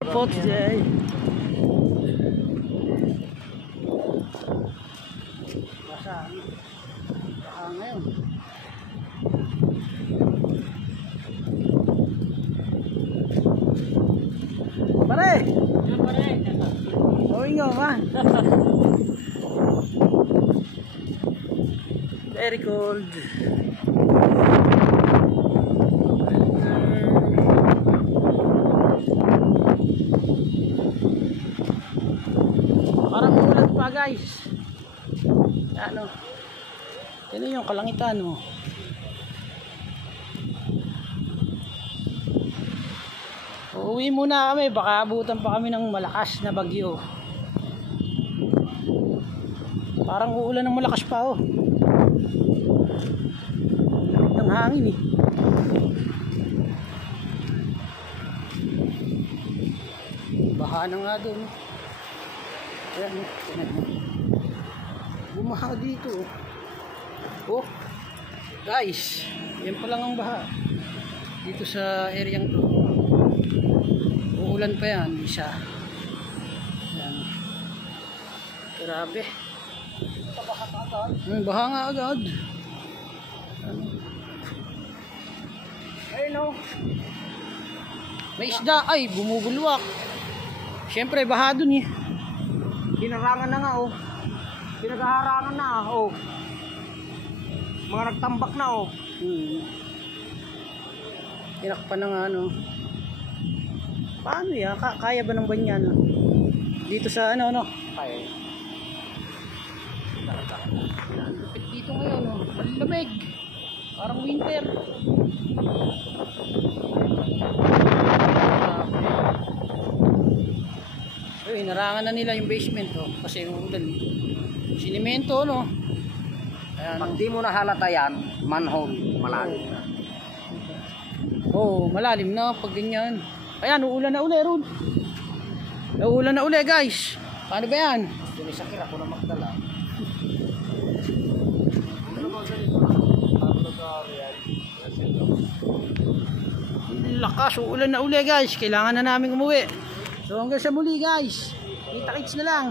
Po today. Basa ngayon. Pare! Going nga man. Very cold. Parang ulan pa guys. Ano? Yan yung kalangitan mo. Uuwi muna kami, baka abutan pa kami ng malakas na bagyo. Parang uulan ng malakas pa oh. Ng hangin eh. Baha na nga doon. Ayan, bumaha dito oh. Guys, yan pa lang ang baha dito sa areang to. Uulan pa yan isa. Ayan. Grabe, baha nga agad. Ayun oh, may isda ay bumubulwak. Siyempre baha dun eh. Hinarangan na nga oh. Pinaghaharangan na oh. Mga nagtambak na oh. Tinakpan na nga ano. Paano yan? Kaya ba ng banyan no? Dito sa ano no? Kaya. Lupit dito ngayon oh. Malamig. Parang winter. Hinarangan na nila yung basement oh, kasi ulan. Sinimento no. Ayan. Pag di mo nahalata yan, manhole, malalim na. Oh, malalim na pag ganyan. Ayan, uulan na uli Ron. Uulan na uli guys. Paano ba yan? Sinisakir ako na magdala. Lakas, uulan na uli guys. Kailangan na namin umuwi. So hanggang sa muli guys. Kita-kits na lang.